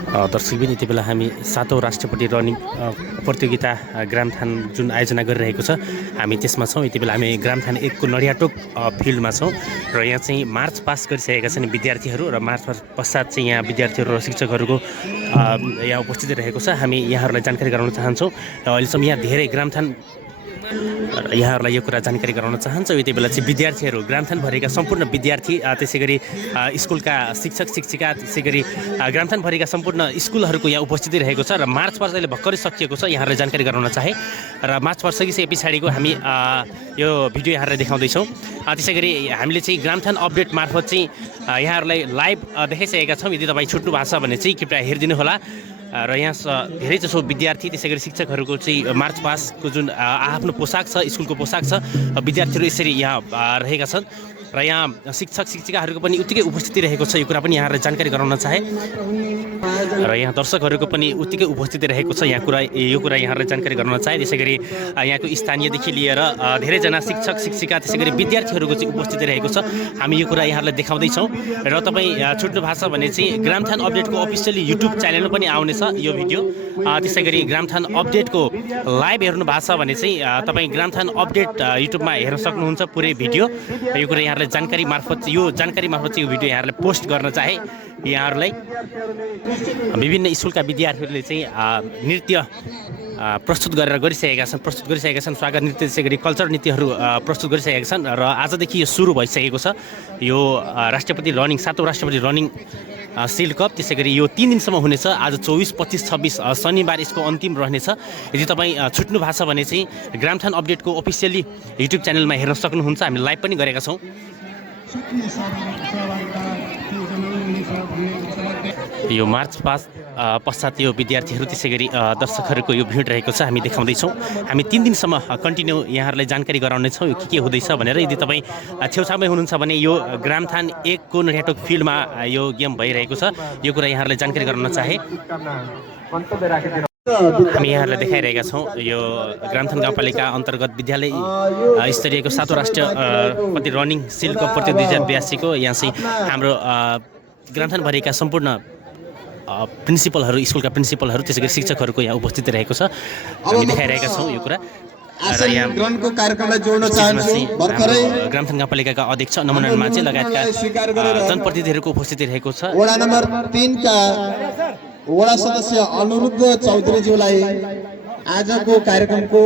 दर्शकबिन यति बेला हामी 7औं राष्ट्रपति रनिङ प्रतियोगिता ग्रामथान जुन आयोजना गरिरहेको छ हामी त्यसमा छौँ। यति बेला हामी ग्रामथान 1 को नडियाटोक फिल्डमा छौँ र यहाँ चाहिँ मार्च पास गरिसकेका छन् विद्यार्थीहरू र मार्च पास पश्चात चाहिँ यहाँ विद्यार्थीहरू र शिक्षकहरूको यहाँ उपस्थिति रहेको छ। हामी यहाँहरूलाई जानकारी गराउन चाहन्छौँ र अहिलेसम्म यहाँ धेरै ग्रामथान यहाँहरूलाई यो कुरा जानकारी गराउन चाहन्छौँ। यति बेला चाहिँ विद्यार्थीहरू ग्रामथान भरिका सम्पूर्ण विद्यार्थी त्यसै गरी स्कुलका शिक्षक शिक्षिका त्यसै गरी ग्रामथान भरिका सम्पूर्ण स्कुलहरूको यहाँ उपस्थिति रहेको छ र मार्च पास अहिले भर्खरै सकिएको छ। यहाँहरूलाई जानकारी गराउन चाहे र मार्च पास सकिसके पछाडिको हामी यो भिडियो यहाँहरूलाई देखाउँदैछौँ। त्यसै गरी हामीले चाहिँ ग्रामथान अपडेट मार्फत चाहिँ यहाँहरूलाई लाइभ देखाइसकेका छौँ। यदि तपाईँ छुट्नु भएको छ भने चाहिँ कृपया हेरिदिनु होला। र यहाँ धेरैजसो विद्यार्थी त्यसै गरी शिक्षकहरूको चाहिँ मार्च पासको जुन आफ्नो पोसाक छ स्कुलको पोसाक छ विद्यार्थीहरू यसरी यहाँ रहेका छन् र यहाँ शिक्षक शिक्षिकाहरूको पनि उत्तिकै उपस्थिति रहेको छ। यो कुरा पनि यहाँहरूलाई जानकारी गराउन चाहे र यहाँ दर्शकहरूको पनि उत्तिकै उपस्थिति रहेको छ। यो कुरा यहाँहरूलाई जानकारी गराउन चाहे। त्यसै गरी यहाँको स्थानीयदेखि लिएर धेरैजना शिक्षक शिक्षिका त्यसै गरी विद्यार्थीहरूको चाहिँ उपस्थिति रहेको छ। हामी यो कुरा यहाँहरूलाई देखाउँदैछौँ र तपाईँ छुट्नु भएको छ भने चाहिँ ग्रामथान अपडेटको अफिसियली युट्युब च्यानलमा पनि आउनेछ यो भिडियो। त्यसै गरी ग्रामथान अपडेटको लाइभ हेर्नु भएको छ भने चाहिँ तपाईँ ग्रामथान अपडेट युट्युबमा हेर्न सक्नुहुन्छ पुरै भिडियो। यो कुरा यहाँहरूलाई जानकारी मार्फत चाहिँ यो भिडियो यहाँहरूले पोस्ट गर्न चाहे। यहाँहरूलाई विभिन्न स्कुलका विद्यार्थीहरूले चाहिँ नृत्य प्रस्तुत गरिसकेका छन्। स्वागत नृत्य त्यसै गरी कल्चर नृत्यहरू प्रस्तुत गरिसकेका छन् र आजदेखि यो सुरु भइसकेको छ। यो राष्ट्रपति रनिङ 7औं राष्ट्रपति रनिङ सिल्ड कप त्यसै गरी यो 3 दिनसम्म हुनेछ। आज 24, 25, 26 शनिबार यसको अन्तिम रहनेछ। यदि तपाईँ छुट्नु भएको छ भने चाहिँ ग्रामथान अपडेटको अफिसियली युट्युब च्यानलमा हेर्न सक्नुहुन्छ। हामी लाइभ पनि गरेका छौँ। यो मार्च पास पश्चात यो विद्यार्थीहरू त्यसै गरी दर्शकहरूको यो भिड रहेको छ हामी देखाउँदैछौँ। हामी 3 दिनसम्म कन्टिन्यू यहाँहरूलाई जानकारी गराउनेछौँ यो के हुँदैछ भनेर। यदि तपाईँ छेउछाउमै हुनुहुन्छ भने यो ग्रामथान 1 को नडियाटोक फिल्डमा यो गेम भइरहेको छ। यो कुरा यहाँहरूलाई जानकारी गराउन चाहे। हामी यहाँहरूलाई देखाइरहेका छौँ यो ग्रामथान गाउँपालिका अन्तर्गत विद्यालय स्तरीयको 7औं राष्ट्रपति रनिङ सिल्ड कप प्रतियोगिता 2082 को यहाँ चाहिँ हाम्रो ग्रामथानभरिका सम्पूर्ण प्रिन्सिपलहरू स्कुलका प्रिन्सिपलहरू त्यसै गरी शिक्षकहरूको यहाँ उपस्थित रहेको छ। हामी देखाइरहेका छौँ यो कुरा। र यहाँ ग्रामथान गाउँपालिकाका अध्यक्ष नमन माझी लगायतका जनप्रतिनिधिहरूको उपस्थिति रहेको छ। वडा नम्बर 3 का वडा सदस्य अनुरुद्ध चौधरीज्यूलाई आजको कार्यक्रमको